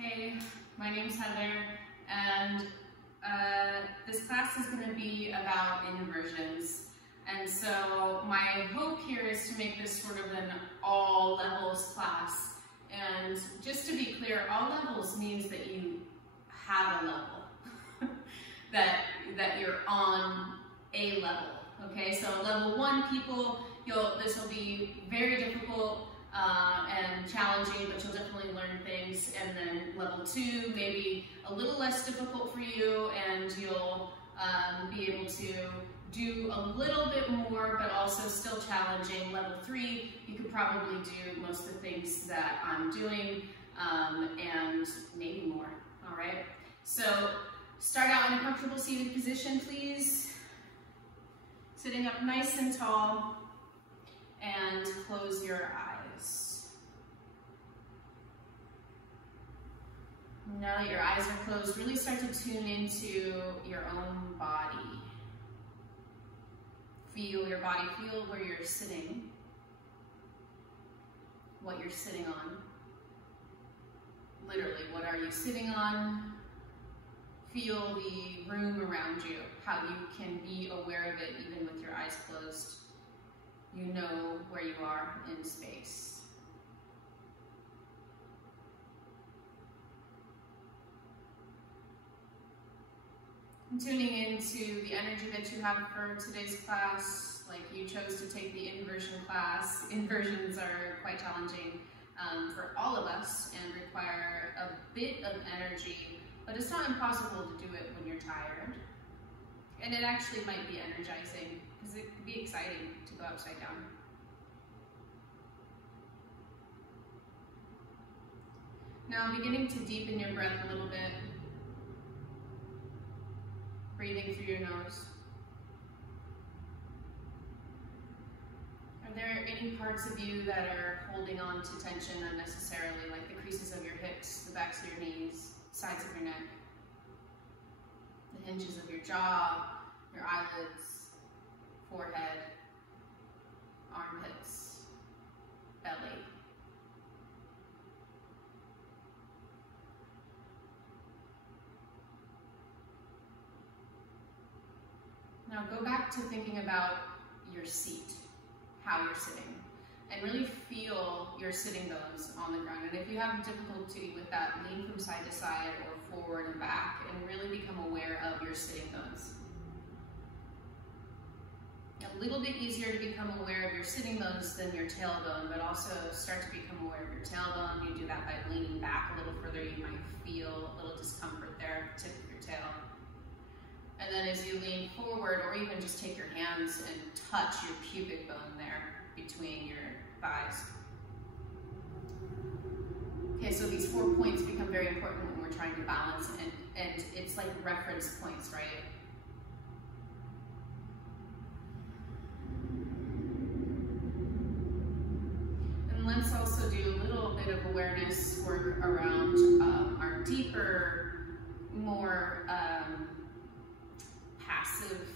Hey, my name's Heather, and this class is going to be about inversions. And so my hope here is to make this sort of an all levels class. And just to be clear, all levels means that you have a level, that you're on a level. Okay, so level 1 people, this will be very difficult and challenging, but you'll definitely learn things. And then level 2, maybe a little less difficult for you, and you'll be able to do a little bit more, but also still challenging. Level 3, you could probably do most of the things that I'm doing, and maybe more. All right, so start out in a comfortable seated position, please. Sitting up nice and tall, and close your eyes. Now that your eyes are closed, really start to tune into your own body. Feel your body, feel where you're sitting, what you're sitting on. Literally, what are you sitting on? Feel the room around you, how you can be aware of it even with your eyes closed. You know where you are in space. I'm tuning into the energy that you have for today's class. Like, you chose to take the inversion class. Inversions are quite challenging for all of us and require a bit of energy, but it's not impossible to do it when you're tired. And it actually might be energizing, because it can be exciting to go upside down. Now, beginning to deepen your breath a little bit. Breathing through your nose. Are there any parts of you that are holding on to tension unnecessarily, like the creases of your hips, the backs of your knees, sides of your neck, the hinges of your jaw, your eyelids, forehead, armpits, belly? Now go back to thinking about your seat, how you're sitting, and really feel your sitting bones on the ground. And if you have difficulty with that, lean from side to side or forward and back, and really become aware of your sitting bones. A little bit easier to become aware of your sitting bones than your tailbone, but also start to become aware of your tailbone. You do that by leaning back a little further. You might feel a little discomfort there, tip of your tail. And then as you lean forward, or even just take your hands and touch your pubic bone there between your thighs. Okay, so these 4 points become very important when we're trying to balance, and it's like reference points, right? And let's also do a little bit of awareness work around our deeper, more passive.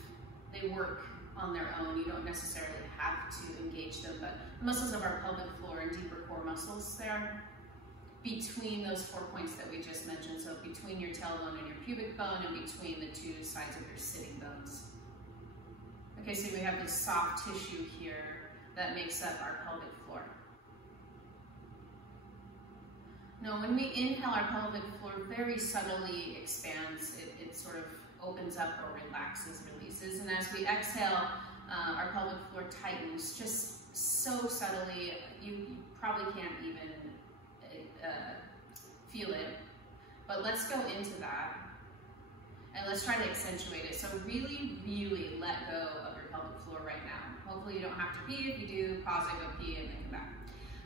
They work on their own. You don't necessarily have to engage them, but the muscles of our pelvic floor and deeper core muscles there between those 4 points that we just mentioned. So between your tailbone and your pubic bone, and between the 2 sides of your sitting bones. Okay, so we have this soft tissue here that makes up our pelvic floor. Now, when we inhale, our pelvic floor very subtly expands. It sort of opens up or relaxes, releases. And as we exhale, our pelvic floor tightens just so subtly, you probably can't even feel it. But let's go into that, and let's try to accentuate it. So really, really let go of your pelvic floor right now. Hopefully you don't have to pee. If you do, pause it, go pee, and then come back.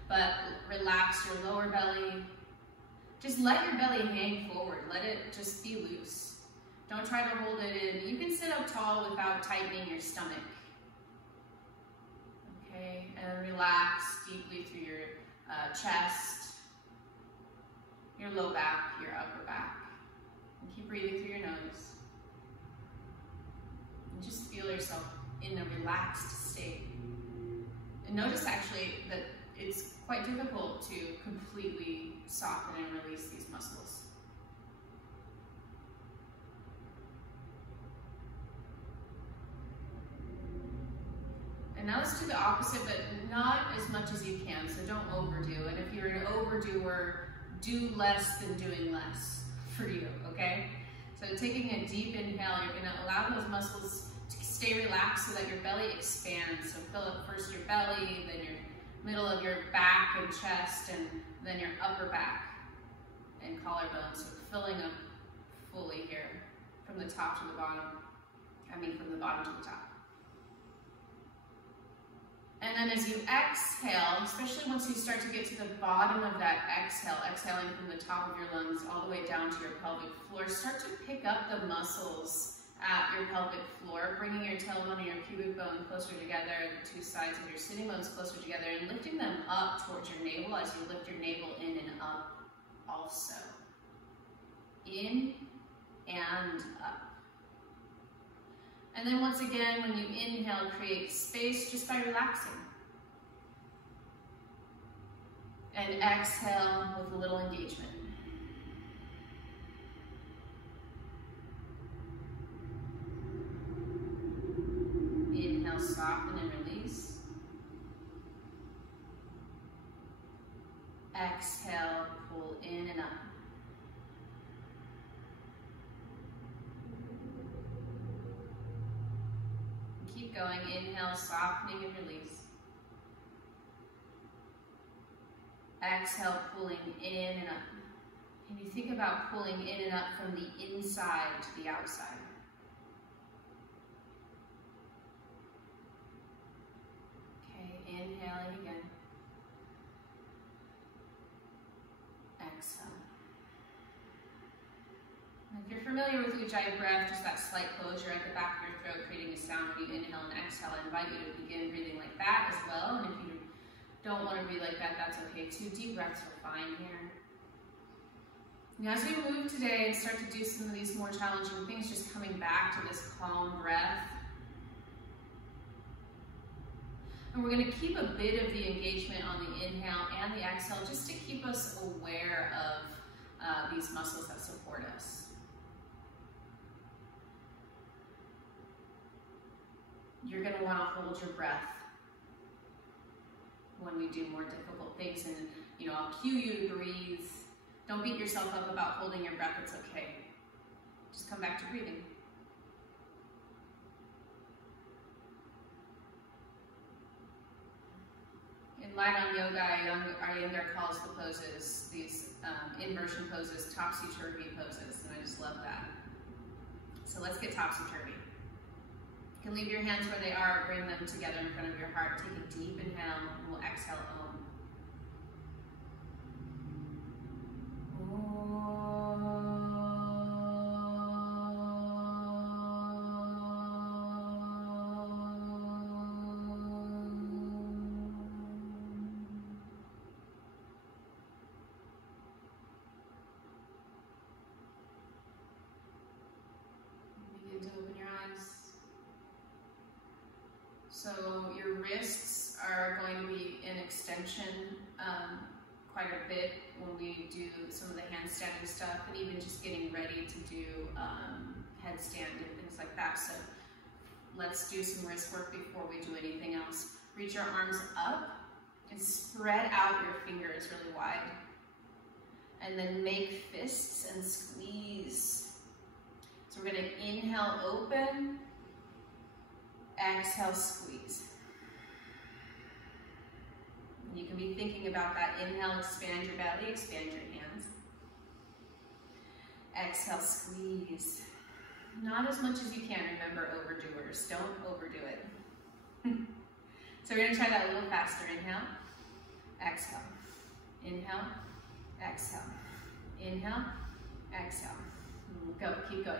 But relax your lower belly. Just let your belly hang forward. Let it just be loose. Don't try to hold it in. You can sit up tall without tightening your stomach. Okay, and relax deeply through your chest, your low back, your upper back. And keep breathing through your nose. And just feel yourself in a relaxed state. And notice actually that it's quite difficult to completely soften and release these muscles. And now let's do the opposite, but not as much as you can, so don't overdo. And if you're an overdoer, do less than doing less for you, okay? So taking a deep inhale, you're gonna allow those muscles to stay relaxed so that your belly expands. So fill up first your belly, then your middle of your back and chest, and then your upper back and collarbones. So filling up fully here, from the top to the bottom. From the bottom to the top. And then as you exhale, especially once you start to get to the bottom of that exhale, exhaling from the top of your lungs all the way down to your pelvic floor, start to pick up the muscles at your pelvic floor, bringing your tailbone and your pubic bone closer together, the two sides of your sitting bones closer together, and lifting them up towards your navel as you lift your navel in and up also. In and up. And then once again, when you inhale, create space just by relaxing. And exhale with a little engagement. Inhale, soften and release. Exhale, pull in and up. Keep going, inhale, softening and release. Exhale, pulling in and up. And you think about pulling in and up from the inside to the outside. Okay, inhaling again. Exhale. If you're familiar with Ujjayi breath, just that slight closure at the back of your throat, creating a sound when you inhale and exhale, I invite you to begin breathing like that as well. And if you don't want to breathe like that, that's okay too. Deep breaths are fine here. Now as we move today and start to do some of these more challenging things, just coming back to this calm breath. And we're going to keep a bit of the engagement on the inhale and the exhale just to keep us aware of these muscles that support us. You're going to want to hold your breath when we do more difficult things, and I'll cue you to breathe. Don't beat yourself up about holding your breath, it's okay. Just come back to breathing. In Light on Yoga, Iyengar calls the poses, these inversion poses, Topsy Turvy poses, and I just love that. So let's get Topsy Turvy. You can leave your hands where they are, bring them together in front of your heart. Take a deep inhale, and we'll exhale Om. Begin to open your eyes. So your wrists are going to be in extension quite a bit when we do some of the handstanding stuff, and even just getting ready to do headstand and things like that. So let's do some wrist work before we do anything else. Reach your arms up and spread out your fingers really wide. And then make fists and squeeze. So we're going to inhale, open. Exhale, squeeze. And you can be thinking about that. Inhale, expand your belly, expand your hands. Exhale, squeeze. Not as much as you can, remember, overdoers. Don't overdo it. So we're going to try that a little faster. Inhale, exhale. Inhale, exhale. Inhale, exhale. Go, keep going.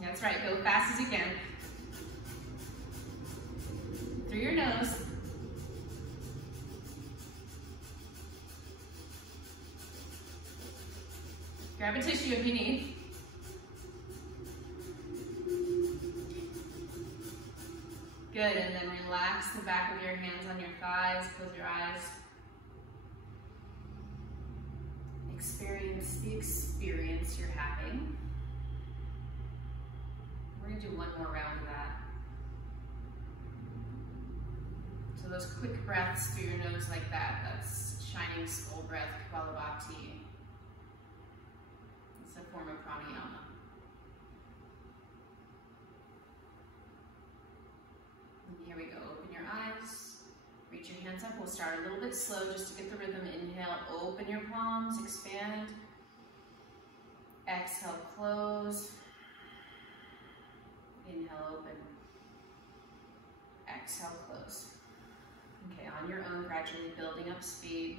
That's right, go fast as you can. Through your nose. Grab a tissue if you need. Good, and then relax the back of your hands on your thighs, close your eyes. Experience the experience you're having. We're gonna do one more round of that. So those quick breaths through your nose like that, that's shining skull breath, Kapalabhati. It's a form of pranayama. And here we go, open your eyes, reach your hands up. We'll start a little bit slow just to get the rhythm. Inhale, open your palms, expand. Exhale, close. Inhale, open. Exhale, close. Okay, on your own, gradually building up speed.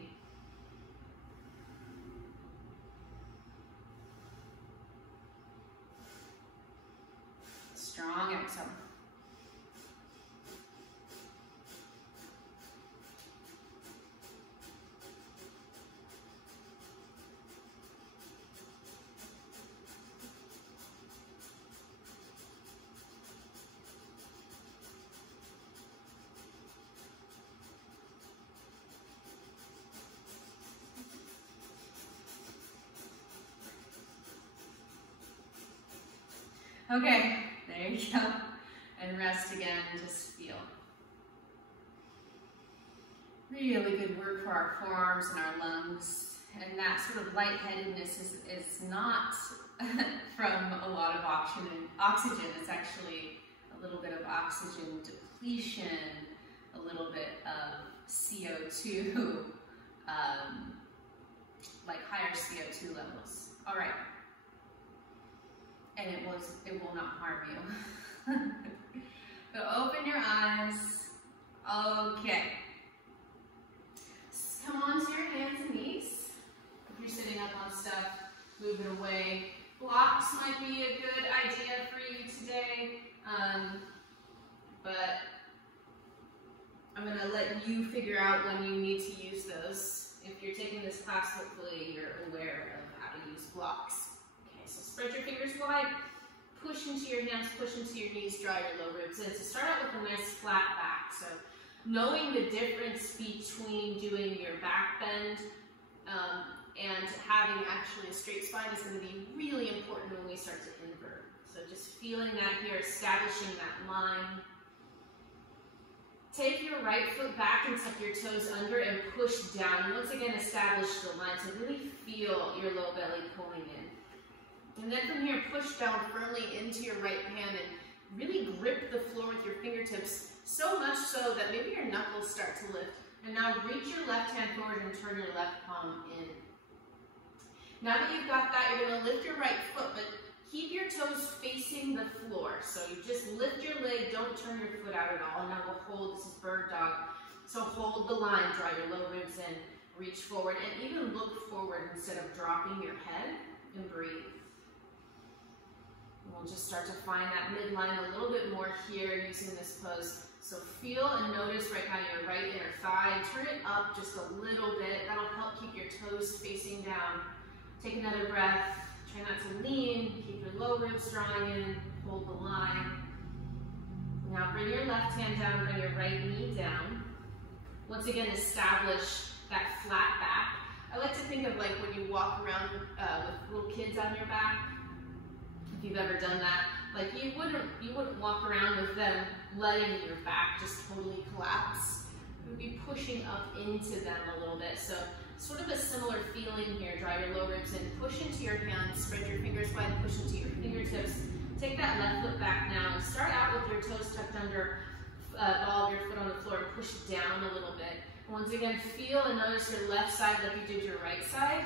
Strong exhale. Okay, there you go. And rest again, just feel. Really good work for our forearms and our lungs. And that sort of lightheadedness is not from a lot of oxygen. It's actually a little bit of oxygen depletion, a little bit of CO2, like higher CO2 levels. All right. And it will not harm you. So open your eyes. Okay. Come on to your hands and knees. If you're sitting up on stuff, move it away. Blocks might be a good idea for you today, but I'm going to let you figure out when you need to use those. If you're taking this class, hopefully you're aware of how to use blocks. So spread your fingers wide, push into your hands, push into your knees, draw your low ribs in. So start out with a nice flat back. So knowing the difference between doing your back bend and having actually a straight spine is going to be really important when we start to invert. So just feeling that here, establishing that line. Take your right foot back and tuck your toes under and push down. Once again, establish the line. So really feel your low belly pulling in. And then from here, push down firmly into your right hand and really grip the floor with your fingertips, so much so that maybe your knuckles start to lift. And now reach your left hand forward and turn your left palm in. Now that you've got that, you're going to lift your right foot, but keep your toes facing the floor. So you just lift your leg, don't turn your foot out at all. And now we'll hold, this is bird dog. So hold the line, draw your low ribs in, reach forward, and even look forward instead of dropping your head, and breathe. We'll just start to find that midline a little bit more here using this pose. So feel and notice right now your right inner thigh. Turn it up just a little bit. That'll help keep your toes facing down. Take another breath. Try not to lean. Keep your low ribs drawing in. Hold the line. Now bring your left hand down. Bring your right knee down. Once again, establish that flat back. I like to think of like when you walk around with little kids on your back. If you've ever done that, like you wouldn't walk around with them letting your back just totally collapse. You would be pushing up into them a little bit. So sort of a similar feeling here. Draw your low ribs in, push into your hands, spread your fingers wide, push into your fingertips. Take that left foot back now and start out with your toes tucked under, ball of your foot on the floor, and push down a little bit. Once again, feel and notice your left side like you did your right side,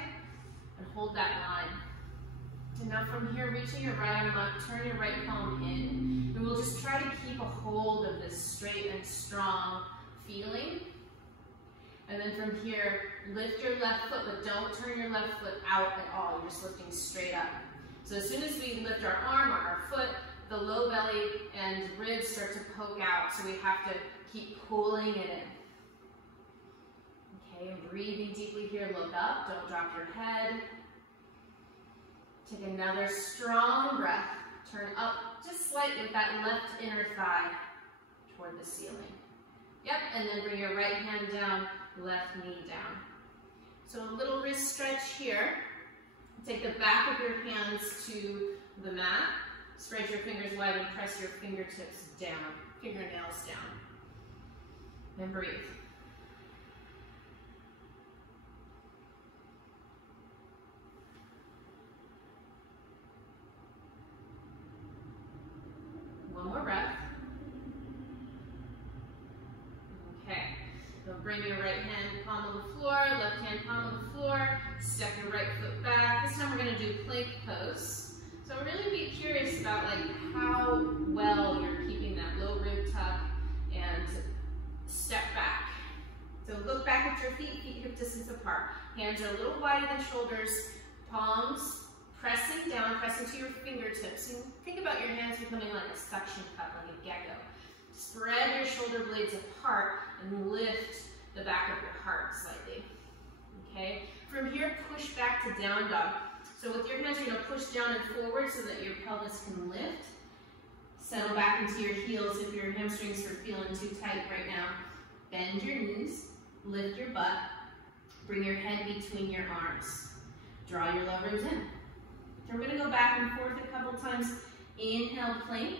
and hold that line. And now from here, reaching your right arm up, turn your right palm in, and we'll just try to keep a hold of this straight and strong feeling. And then from here, lift your left foot, but don't turn your left foot out at all. You're just lifting straight up. So as soon as we lift our arm or our foot, the low belly and ribs start to poke out, so we have to keep pulling it in. Okay, breathing deeply here, look up, don't drop your head. Take another strong breath. Turn up just slightly with that left inner thigh. toward the ceiling. Yep, and then bring your right hand down, left knee down. So a little wrist stretch here. Take the back of your hands to the mat. Spread your fingers wide and press your fingertips down, fingernails down. And breathe. One more breath. Okay. So bring your right hand palm of the floor, left hand palm of the floor. Step your right foot back. This time we're going to do plank pose. So really be curious about how well you're keeping that low rib tuck and step back. So look back at your feet, feet hip distance apart. Hands are a little wider than shoulders. Palms pressing down, pressing to your fingertips. And think about your hands becoming like a suction cup, like a gecko. Spread your shoulder blades apart and lift the back of your heart slightly. Okay? From here, push back to down dog. So with your hands, you're going to push down and forward so that your pelvis can lift. Settle back into your heels if your hamstrings are feeling too tight right now. Bend your knees, lift your butt, bring your head between your arms. Draw your low ribs in. We're going to go back and forth a couple times. Inhale, plank.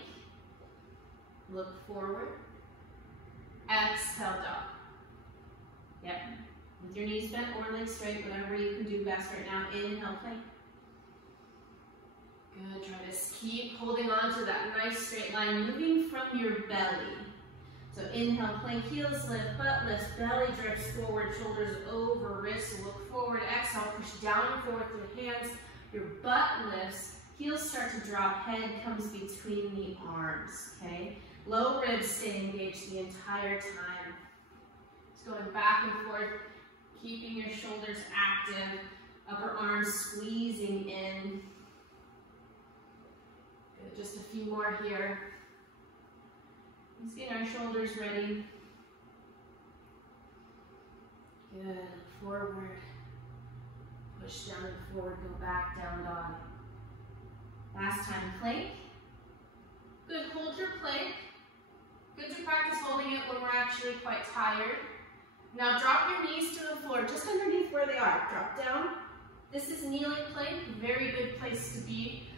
Look forward. Exhale, dog. Yep. With your knees bent or legs straight, whatever you can do best right now. Inhale, plank. Good. Try to keep holding on to that nice straight line, moving from your belly. So inhale, plank, heels lift, butt lifts, belly drifts forward, shoulders over, wrists look forward. Exhale, push down and forward through the hands. Your butt lifts, heels start to drop, head comes between the arms, okay? Low ribs stay engaged the entire time. Just going back and forth, keeping your shoulders active, upper arms squeezing in. Good, just a few more here. Let's get our shoulders ready. Good, forward. Push down and forward, go back, down dog. Last time, plank. Good, hold your plank. Good to practice holding it when we're actually quite tired. Now drop your knees to the floor, just underneath where they are. Drop down. This is kneeling plank, very good place to be,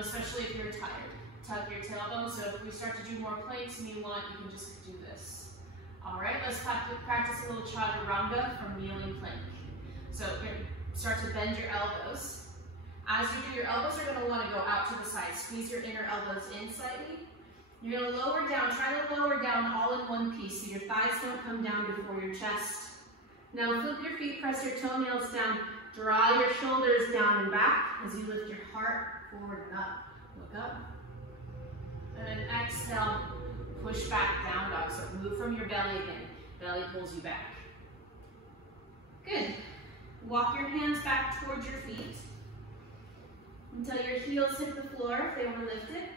especially if you're tired. Tuck your tailbone, so if we start to do more planks and you want, you can just do this. All right, let's practice a little chaturanga from kneeling plank. So start to bend your elbows. As you do, your elbows are going to want to go out to the side. Squeeze your inner elbows in slightly. You're going to lower down, try to lower down all in one piece so your thighs don't come down before your chest. Now flip your feet, press your toenails down, draw your shoulders down and back as you lift your heart forward and up. Look up. And then exhale, push back, down dog. So move from your belly again. Belly pulls you back. Good. Walk your hands back towards your feet until your heels hit the floor if they were lifted.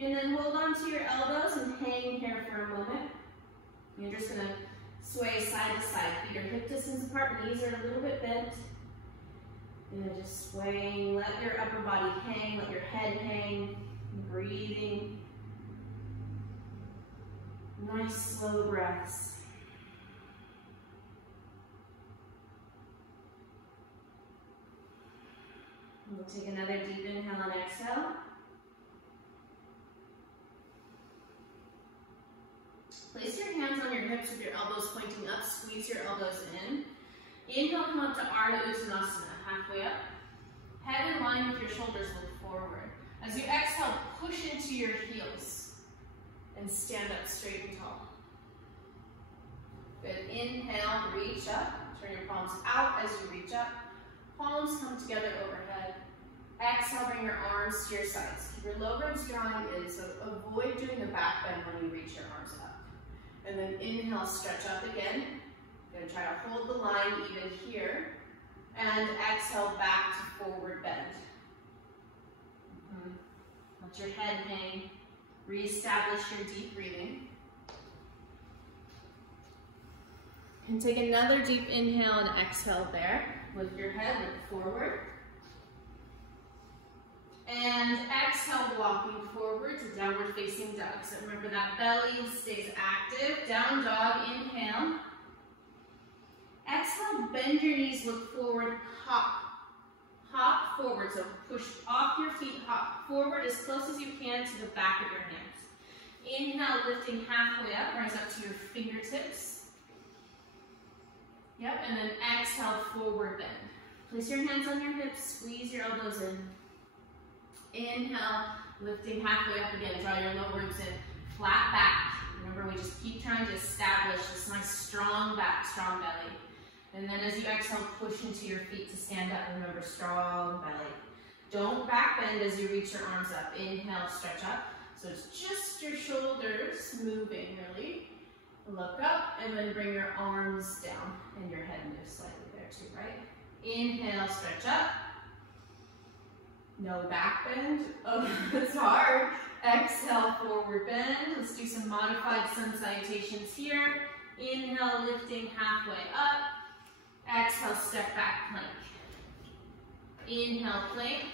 And then hold on to your elbows and hang here for a moment. You're just going to sway side to side. Feet are hip distance apart, knees are a little bit bent. And just swaying, let your upper body hang, let your head hang. Breathing. Nice slow breaths. We'll take another deep inhale and exhale. Place your hands on your hips with your elbows pointing up. Squeeze your elbows in. Inhale, come up to Adho Uttanasana, halfway up. Head in line with your shoulders, look forward. As you exhale, push into your heels and stand up straight and tall. Good. Inhale, reach up. Turn your palms out as you reach up. Palms come together overhead. Exhale, bring your arms to your sides. Keep your low ribs drawing in, so avoid doing a back bend when you reach your arms up. And then inhale, stretch up again. Going to try to hold the line even here. And exhale, back to forward bend. Let your head hang. Reestablish your deep breathing. And take another deep inhale and exhale there. Lift your head, look forward. And exhale, walking forward to downward facing dog. So remember that belly stays active. Down dog, inhale. Exhale, bend your knees, look forward, hop. Hop forward, so push off your feet, hop forward as close as you can to the back of your hands. Inhale, lifting halfway up, rise up to your fingertips. Yep, and then exhale, forward bend. Place your hands on your hips, squeeze your elbows in. Inhale, lifting halfway up again, draw your low ribs in, flat back. Remember, we just keep trying to establish this nice strong back, strong belly. And then as you exhale, push into your feet to stand up. Remember, strong belly. Don't back bend as you reach your arms up. Inhale, stretch up. So it's just your shoulders moving, really. Look up, and then bring your arms down, and your head moves slightly there too, right? Inhale, stretch up. No back bend. Oh, it's hard. Exhale, forward bend. Let's do some modified sun salutations here. Inhale, lifting halfway up. Exhale, step back plank. Inhale, plank.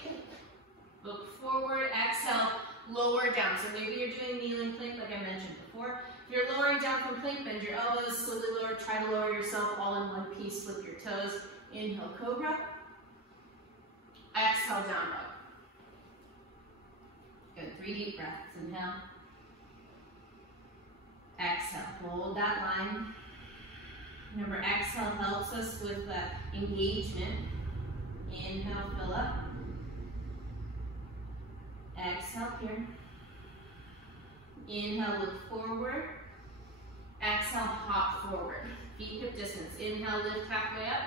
Look forward. Exhale, lower down. So maybe you're doing kneeling plank like I mentioned before. If you're lowering down from plank, bend your elbows, slowly lower. Try to lower yourself all in one piece. Flip your toes. Inhale, cobra. Exhale, down dog. Good. 3 deep breaths. Inhale. Exhale. Hold that line. Remember, exhale helps us with the engagement. Inhale, fill up. Exhale here. Inhale, look forward. Exhale, hop forward. Feet hip distance. Inhale, lift halfway up.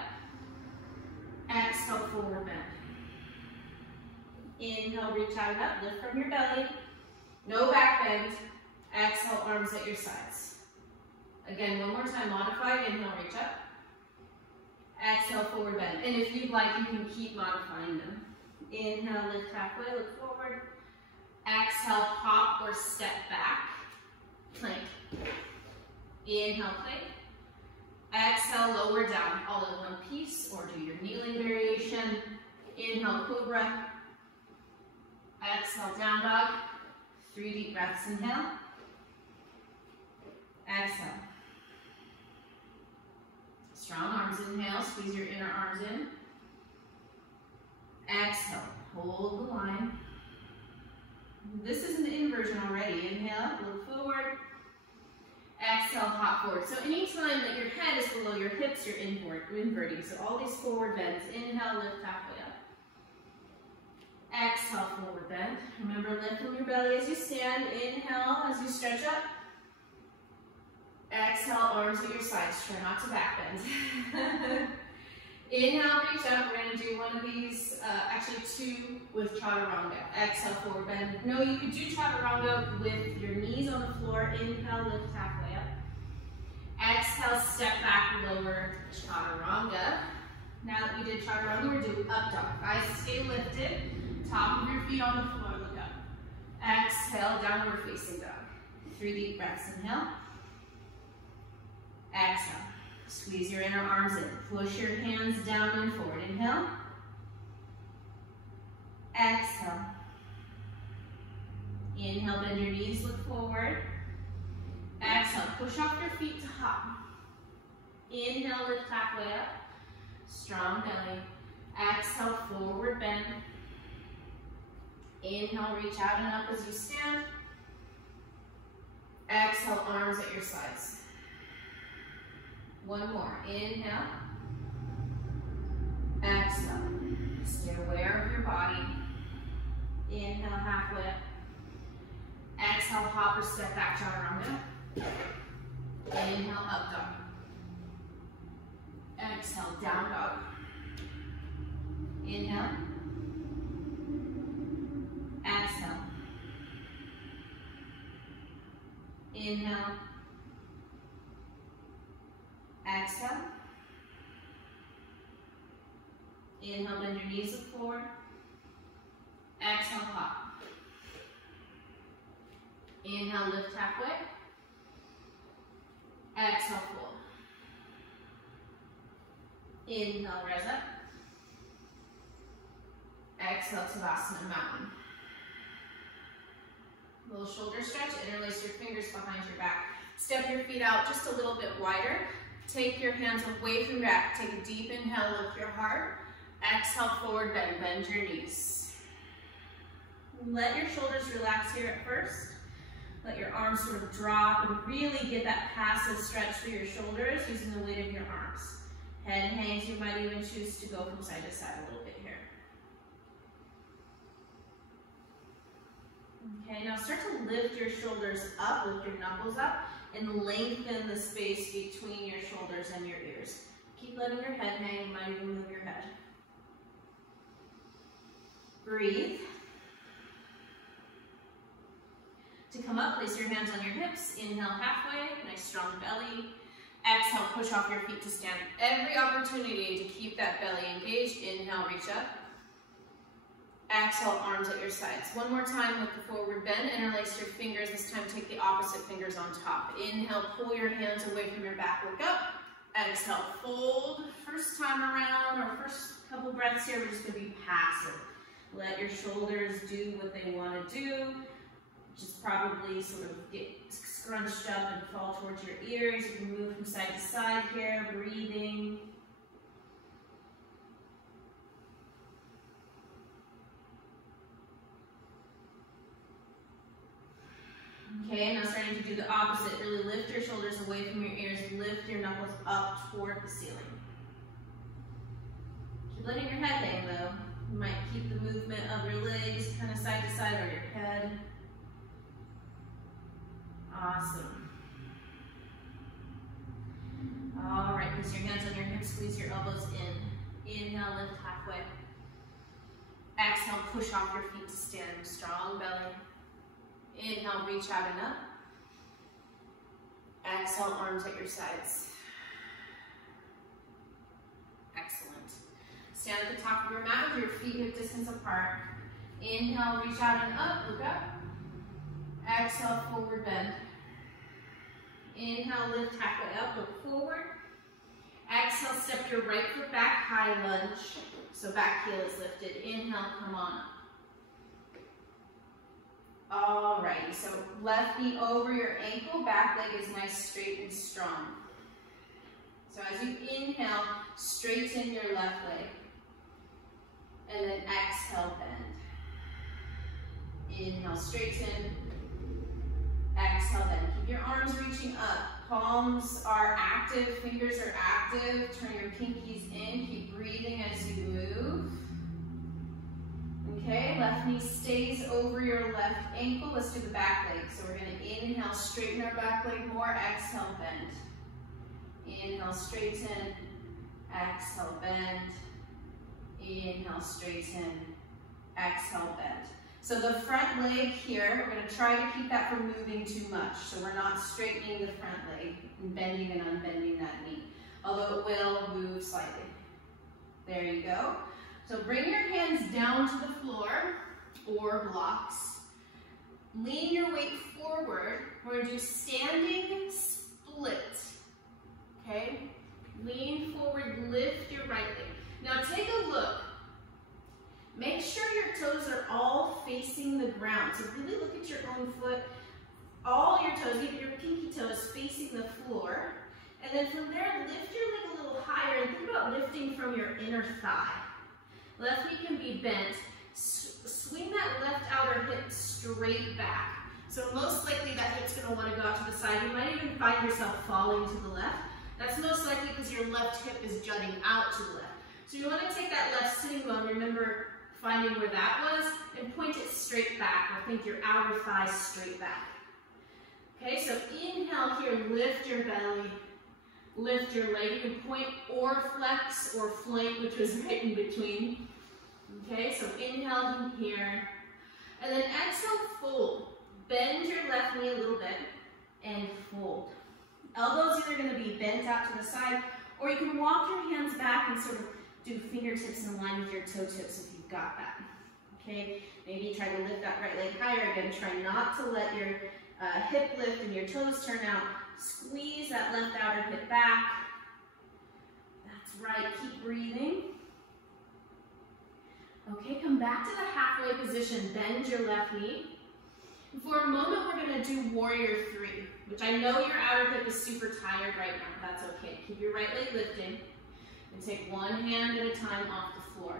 Exhale, forward bend. Inhale, reach out and up. Lift from your belly. No back bend. Exhale, arms at your sides. Again, one more time, modified. Inhale, reach up. Exhale, forward bend. And if you'd like, you can keep modifying them. Inhale, lift halfway, look forward. Exhale, hop or step back. Plank. Inhale, plank. Exhale, lower down, all in one piece, or do your kneeling variation. Inhale, cobra. Exhale, down dog. 3 deep breaths, inhale. Exhale. Strong arms, inhale, squeeze your inner arms in. Exhale, hold the line. This is an inversion already. Inhale, look forward. Exhale, hop forward. So anytime that your head is below your hips, you're inverting. So all these forward bends. Inhale, lift halfway up. Exhale, forward bend. Remember, lift from your belly as you stand. Inhale, as you stretch up. Exhale, arms at your sides. Try not to back bend. Inhale, reach up. We're going to do one of these, actually 2 with chaturanga. Exhale, forward bend. No, you could do chaturanga with your knees on the floor. Inhale, lift halfway up. Exhale, step back, lower chaturanga. Now that we did chaturanga, we're doing up dog. Eyes stay lifted. Top of your feet on the floor, look up. Exhale, downward facing dog. 3 deep breaths. Inhale. Exhale. Squeeze your inner arms in. Push your hands down and forward. Inhale. Exhale. Inhale, bend your knees, look forward. Exhale, push off your feet to hop. Inhale, lift halfway up. Strong belly. Exhale, forward bend. Inhale, reach out and up as you stand. Exhale, arms at your sides. One more. Inhale. Exhale. Stay aware of your body. Inhale, halfway up. Exhale, hop or step back, chaturanga. Inhale, up dog. Exhale, down dog. Inhale. Exhale. Inhale. Exhale. Inhale, bend your knees look forward. Exhale, hop. Inhale, lift halfway. Exhale, fold. Inhale, rise up. Exhale, Tavasana Mountain. Little shoulder stretch, interlace your fingers behind your back. Step your feet out just a little bit wider. Take your hands away from your back. Take a deep inhale, lift your heart. Exhale, forward bend, bend your knees. Let your shoulders relax here at first. Let your arms sort of drop and really get that passive stretch through your shoulders using the weight of your arms. Head hangs, you might even choose to go from side to side a little bit here. Okay, now start to lift your shoulders up, lift your knuckles up, and lengthen the space between your shoulders and your ears. Keep letting your head hang, you might even move your head. Breathe. To come up, place your hands on your hips. Inhale halfway, nice strong belly. Exhale, push off your feet to stand. Every opportunity to keep that belly engaged. Inhale, reach up. Exhale, arms at your sides. One more time with the forward bend. Interlace your fingers. This time take the opposite fingers on top. Inhale, pull your hands away from your back, look up. Exhale, fold. First time around, or first couple breaths here, we're just gonna be passive. Let your shoulders do what they wanna do. Just probably sort of get scrunched up and fall towards your ears. You can move from side to side here, breathing. Okay, now starting to do the opposite. Really lift your shoulders away from your ears. Lift your knuckles up toward the ceiling. Keep letting your head hang though. You might keep the movement of your legs kind of side to side or your head. Awesome. All right, place your hands on your hips, squeeze your elbows in. Inhale, lift halfway. Exhale, push off your feet to stand. Strong belly. Inhale, reach out and up. Exhale, arms at your sides. Excellent. Stand at the top of your mat with your feet hip distance apart. Inhale, reach out and up, look up. Exhale, forward bend. Inhale, lift halfway up, look forward. Exhale, step your right foot back, high lunge. So back heel is lifted. Inhale, come on up. Alrighty, so left knee over your ankle, back leg is nice, straight and strong. So as you inhale, straighten your left leg. And then exhale, bend. Inhale, straighten. Exhale, bend. Keep your arms reaching up. Palms are active, fingers are active. Turn your pinkies in. Keep breathing as you move. Okay, left knee stays over your left ankle. Let's do the back leg. So we're going to inhale, straighten our back leg more. Exhale, bend. Inhale, straighten. Exhale, bend. Inhale, straighten. Exhale, bend. So the front leg here, we're going to try to keep that from moving too much. So we're not straightening the front leg and bending and unbending that knee. Although it will move slightly. There you go. So bring your hands down to the floor or blocks. Lean your weight forward. We're going to do standing split. Okay? Lean forward, lift your right leg. Now take a look. Make sure your toes are all facing the ground. So really look at your own foot. All your toes, even your pinky toe is facing the floor. And then from there, lift your leg a little higher and think about lifting from your inner thigh. Left knee can be bent. Swing that left outer hip straight back. So most likely that hip's going to want to go out to the side. You might even find yourself falling to the left. That's most likely because your left hip is jutting out to the left. So you want to take that left sitting bone, remember finding where that was, and point it straight back, or think your outer thigh straight back. Okay, so inhale here, lift your belly, lift your leg. You can point or flex or flank, which was right in between. Okay, so inhale here, and then exhale, fold. Bend your left knee a little bit, and fold. Elbows are going to be bent out to the side, or you can walk your hands back and sort of do fingertips in line with your toe tips if you've got that. Okay, maybe try to lift that right leg higher. Again, try not to let your hip lift and your toes turn out. Squeeze that left outer hip back. That's right, keep breathing. Okay, come back to the halfway position. Bend your left knee. For a moment, we're going to do warrior 3, which I know your outer hip is super tired right now. That's okay. Keep your right leg lifted and take one hand at a time off the floor.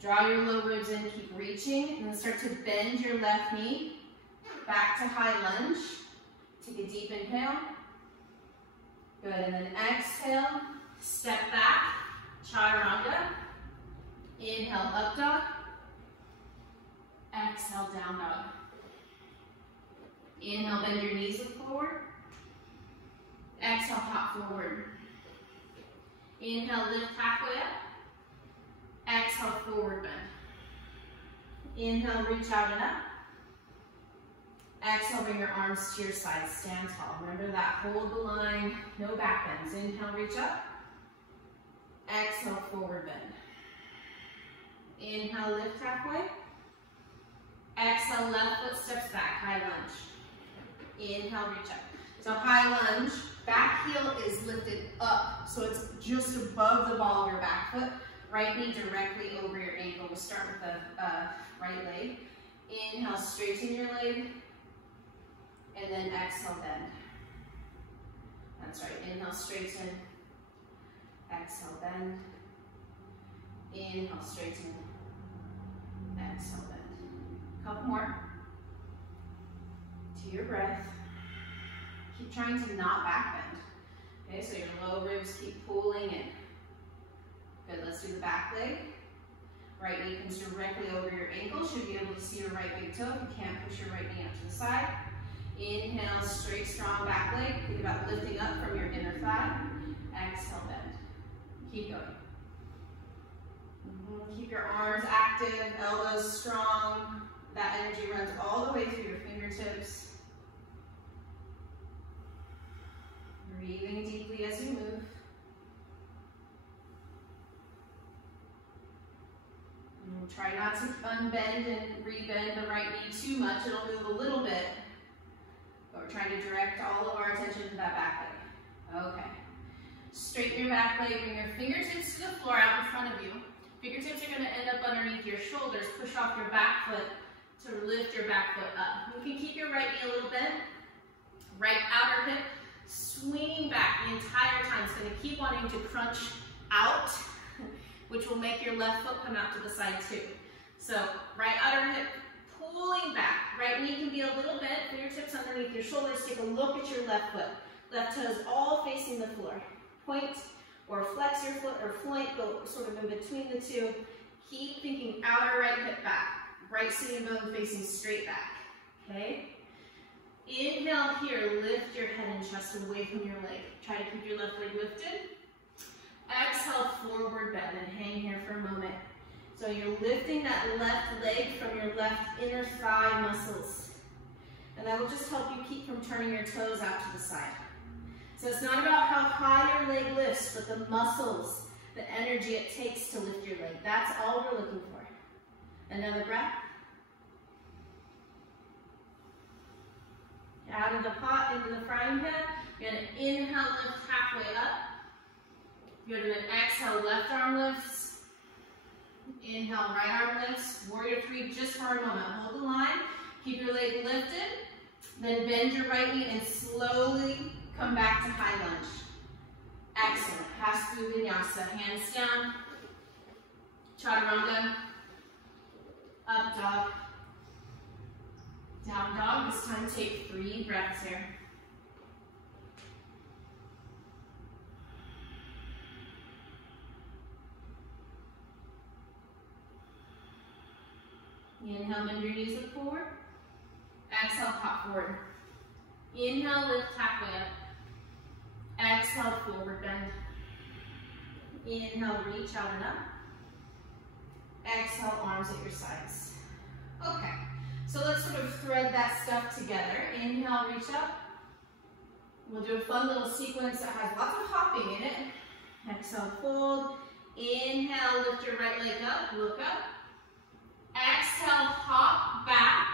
Draw your low ribs in, keep reaching, and then start to bend your left knee back to high lunge. Take a deep inhale. Good, and then exhale, step back, chaturanga. Inhale, up dog. Exhale, down dog. Inhale, bend your knees forward. Exhale, hop forward. Inhale, lift halfway up. Exhale, forward bend. Inhale, reach out and up. Exhale, bring your arms to your sides, stand tall. Remember that, hold the line, no back bends. Inhale, reach up. Exhale, forward bend. Inhale, lift halfway. Exhale, left foot steps back, high lunge. Inhale, reach up. So high lunge, back heel is lifted up. So it's just above the ball of your back foot. Right knee directly over your ankle. We'll start with the right leg. Inhale, straighten your leg. And then exhale, bend. That's right. Inhale, straighten. Exhale, bend. Inhale, straighten. Exhale, bend. Couple more. To your breath. Keep trying to not back bend. Okay, so your low ribs keep pulling in. Good, let's do the back leg. Right knee comes directly over your ankle. Should be able to see your right big toe. If you can't, push your right knee up to the side. Inhale, straight, strong back leg. Think about lifting up from your inner thigh. Exhale, bend. Keep going. Keep your arms active, elbows strong. That energy runs all the way through your fingertips. Breathing deeply as you move. And try not to unbend and rebend the right knee too much. It'll move a little bit. But we're trying to direct all of our attention to that back leg. Okay. Straighten your back leg, bring your fingertips to the floor out in front of you. Fingertips are going to end up underneath your shoulders. Push off your back foot to lift your back foot up. You can keep your right knee a little bent. Right outer hip swinging back the entire time. It's going to keep wanting to crunch out, which will make your left foot come out to the side too. So right outer hip pulling back. Right knee can be a little bent. Fingertips underneath your shoulders. Take a look at your left foot. Left toes all facing the floor. Point or flex your foot or flank, go sort of in between the two. Keep thinking outer right hip back. Right sitting bone facing straight back. Okay? Inhale here, lift your head and chest away from your leg. Try to keep your left leg lifted. Exhale, forward bend and hang here for a moment. So you're lifting that left leg from your left inner thigh muscles. And that will just help you keep from turning your toes out to the side. So it's not about how high your leg lifts, but the muscles, the energy it takes to lift your leg. That's all we're looking for. Another breath. Out of the pot into the frying pan. You're going to inhale, lift halfway up. You're going to exhale, left arm lifts. Inhale, right arm lifts. Warrior 3 just for a moment. Hold the line. Keep your leg lifted. Then bend your right knee and slowly come back to high lunge. Excellent. Pass through vinyasa. Hands down. Chaturanga. Up dog. Down dog. This time take 3 breaths here. Inhale, bend your knees look forward. Exhale, hop forward. Inhale, lift halfway up. Exhale, forward bend. Inhale, reach out and up. Exhale, arms at your sides. Okay, so let's sort of thread that stuff together. Inhale, reach up. We'll do a fun little sequence that has lots of hopping in it. Exhale, fold. Inhale, lift your right leg up, look up. Exhale, hop back.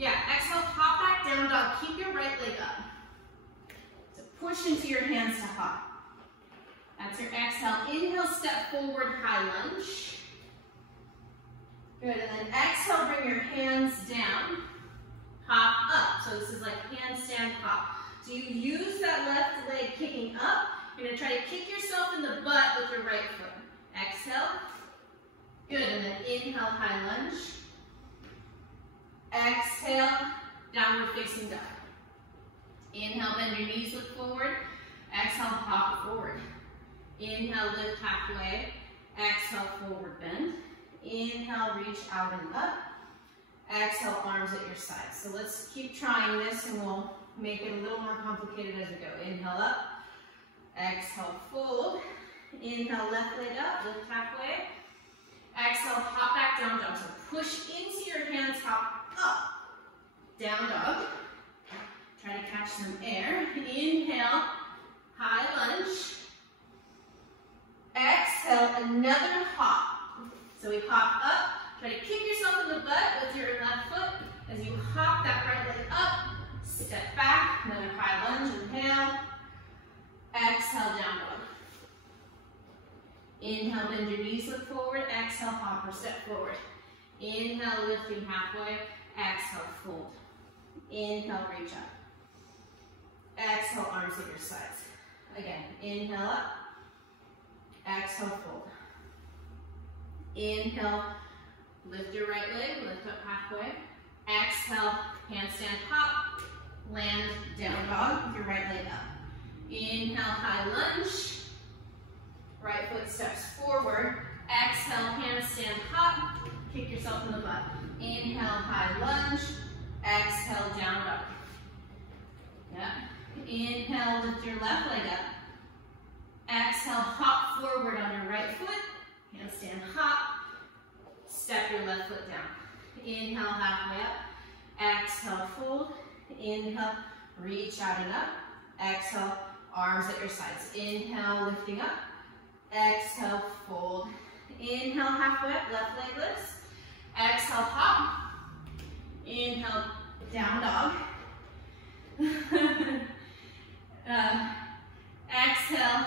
Exhale, hop back, down dog. Keep your right leg up. So push into your hands to hop. That's your exhale. Inhale, step forward, high lunge. Good, and then exhale, bring your hands down. Hop up. So this is like handstand hop. So you use that left leg kicking up. You're going to try to kick yourself in the butt with your right foot. Exhale. Good, and then inhale, high lunge. Exhale, downward facing dog. Inhale, bend your knees, look forward. Exhale, hop forward. Inhale, lift halfway. Exhale, forward bend. Inhale, reach out and up. Exhale, arms at your sides. So let's keep trying this and we'll make it a little more complicated as we go. Inhale up. Exhale, fold. Inhale, left leg up, lift halfway. Exhale, hop back, down dog. So push into your hands, hop up. Down dog. Try to catch some air. Inhale, high lunge. Exhale, another hop. So we hop up. Try to kick yourself in the butt with your left foot as you hop that right leg up. Step back, another high lunge. Inhale. Exhale, down dog. Inhale, bend your knees, look forward. Exhale, hop or step forward. Inhale, lifting halfway. Exhale, fold. Inhale, reach up. Exhale, arms at your sides. Again, inhale up. Exhale, fold. Inhale, lift your right leg, lift up halfway. Exhale, handstand hop. Land down dog with your right leg up. Inhale, high lunge. Right foot steps forward. Exhale, handstand hop. Kick yourself in the butt. Inhale, high lunge. Exhale, down dog. Yeah. Inhale, lift your left leg up. Exhale, hop forward on your right foot. Handstand hop. Step your left foot down. Inhale, halfway up. Exhale, fold. Inhale, reach out and up. Exhale, arms at your sides. Inhale, lifting up. Exhale, fold. Inhale, halfway up, left leg lifts. Exhale, hop. Inhale, down dog. Exhale,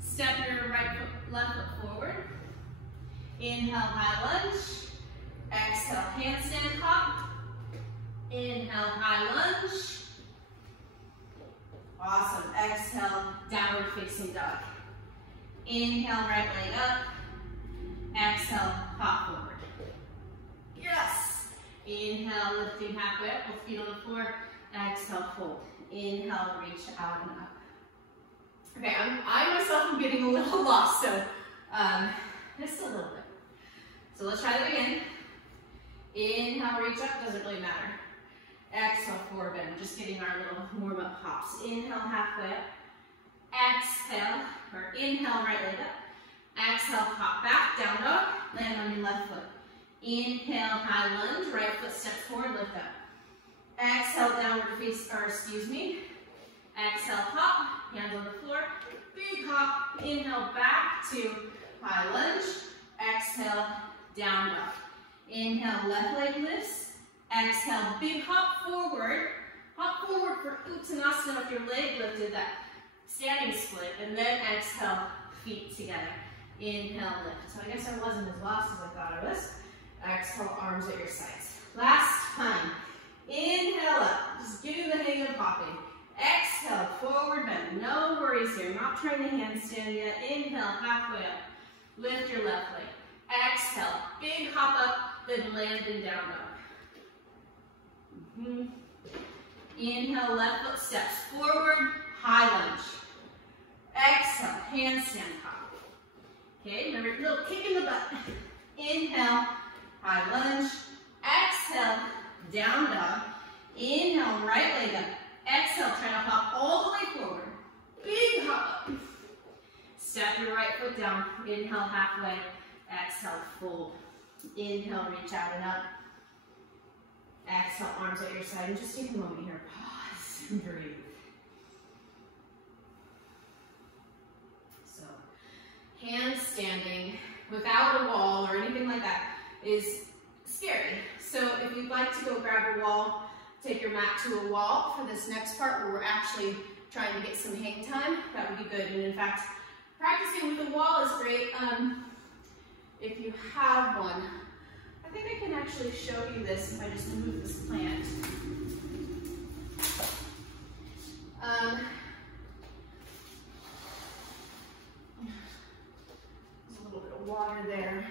step your right foot, left foot forward. Inhale, high lunge. Exhale, handstand hop. Inhale, high lunge. Awesome. Exhale, downward facing dog. Inhale, right leg up. Exhale, hop forward. Yes. Inhale, lifting halfway up, both feet on the floor. Exhale, fold. Inhale, reach out and up. Okay, I myself am getting a little lost, so just a little bit. So let's try that again. Inhale, reach up, doesn't really matter. Exhale, forward bend, just getting our little warm-up hops. Inhale, halfway up. Exhale, or inhale, right leg up. Exhale, hop back, down dog, land on your left foot. Inhale, high lunge, right foot steps forward, lift up. Exhale, downward face, or excuse me. Exhale, hop, hands on the floor. Big hop, inhale, back to high lunge. Exhale, down dog. Inhale, left leg lifts. Exhale, big hop forward. Hop forward for Uttanasana with your leg lifted, that standing split. And then exhale, feet together. Inhale, lift. So I guess I wasn't as lost as I thought I was. Exhale, arms at your sides. Last time. Inhale up. Just getting the hang of hopping. Exhale, forward bend. No worries here. Not trying to handstand yet. Inhale, halfway up. Lift your left leg. Exhale, big hop up, then land in down dog. Inhale, left foot steps forward, high lunge. Exhale, handstand hop. Okay, remember, little kick in the butt. Inhale, high lunge. Exhale, down dog. Inhale, right leg up. Exhale, try to hop all the way forward. Big hop up. Step your right foot down. Inhale, halfway. Exhale, fold. Inhale, reach out and up. Exhale, arms at your side. And just take a moment here. Pause and breathe. So, handstanding without a wall or anything like that is scary. So if you'd like to go grab a wall, take your mat to a wall for this next part where we're actually trying to get some hang time, that would be good. And in fact, Practicing with the wall is great if you have one. I think I can actually show you this if I just move this plant. There's a little bit of water there.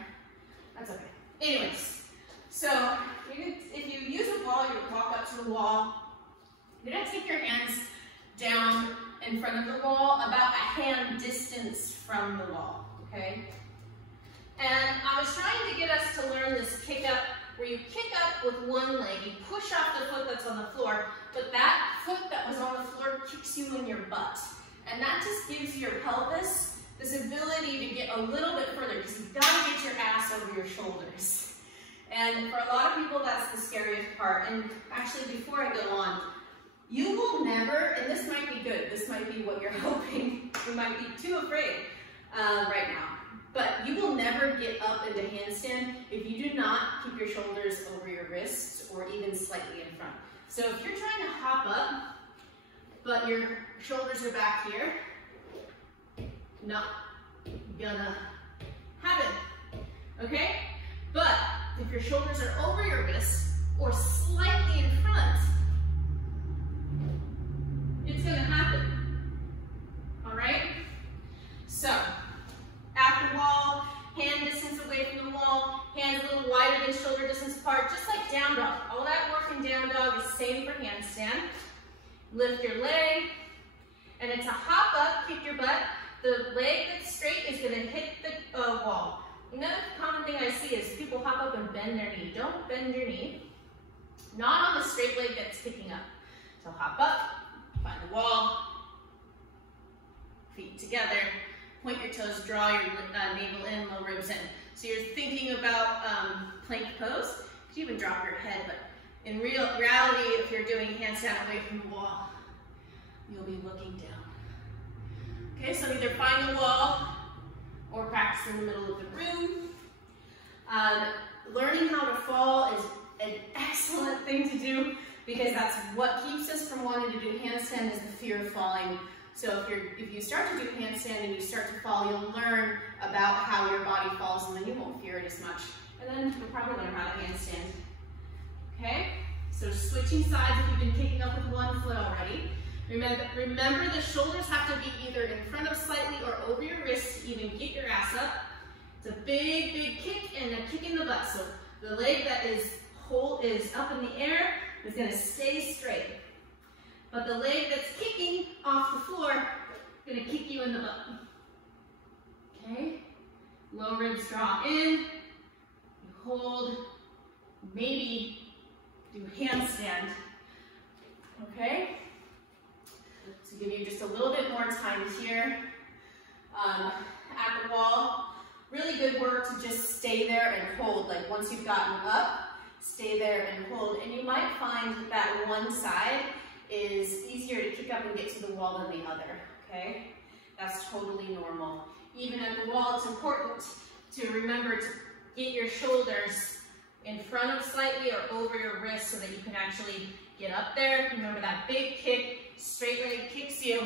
That's okay. Anyways, so if you use a wall, you walk up to the wall. You're going to take your hands down in front of the wall, about a hand distance from the wall, okay? And I was trying to get us to learn this kick up, where you kick up with one leg, you push off the foot that's on the floor, but that foot that was on the floor kicks you in your butt. And that just gives your pelvis this ability to get a little bit further, because you've got to get your ass over your shoulders. And for a lot of people, that's the scariest part. And actually, before I go on, you will never, and this might be good, this might be what you're hoping, you might be too afraid right now, but you will never get up into handstand if you do not keep your shoulders over your wrists or even slightly in front. So if you're trying to hop up, but your shoulders are back here, not gonna happen, okay? But if your shoulders are over your wrists or slightly in front, it's going to happen, all right? So, at the wall, hand distance away from the wall, hands a little wider than shoulder distance apart, just like down dog. All that work in down dog is same for handstand. Lift your leg, and it's a hop up, kick your butt. The leg that's straight is going to hit the wall. Another common thing I see is people hop up and bend their knee. Don't bend your knee, not on the straight leg that's kicking up. So hop up, find the wall, feet together, point your toes, draw your navel in, low ribs in. So you're thinking about plank pose. You can even drop your head, but in reality, if you're doing handstand away from the wall, you'll be looking down. Okay, so either find the wall or practice in the middle of the room. Learning how to fall is an excellent thing to do, because that's what keeps us from wanting to do handstand, is the fear of falling. So if you start to do handstand and you start to fall, you'll learn about how your body falls, and then you won't fear it as much. And then you'll probably learn how to handstand. Okay? So switching sides if you've been kicking up with one foot already. Remember the shoulders have to be either in front of slightly or over your wrists to even get your ass up. It's a big, big kick and a kick in the butt. So the leg that is up in the air is going to stay straight. But the leg that's kicking off the floor is going to kick you in the butt. Okay? Low ribs draw in. You hold. Maybe do handstand. Okay? To give you just a little bit more time here. At the wall, really good work to just stay there and hold. Like once you've gotten up, stay there and hold. And you might find that one side is easier to kick up and get to the wall than the other, okay? That's totally normal. Even at the wall, it's important to remember to get your shoulders in front of slightly or over your wrist so that you can actually get up there. Remember that big kick, straight leg kicks you,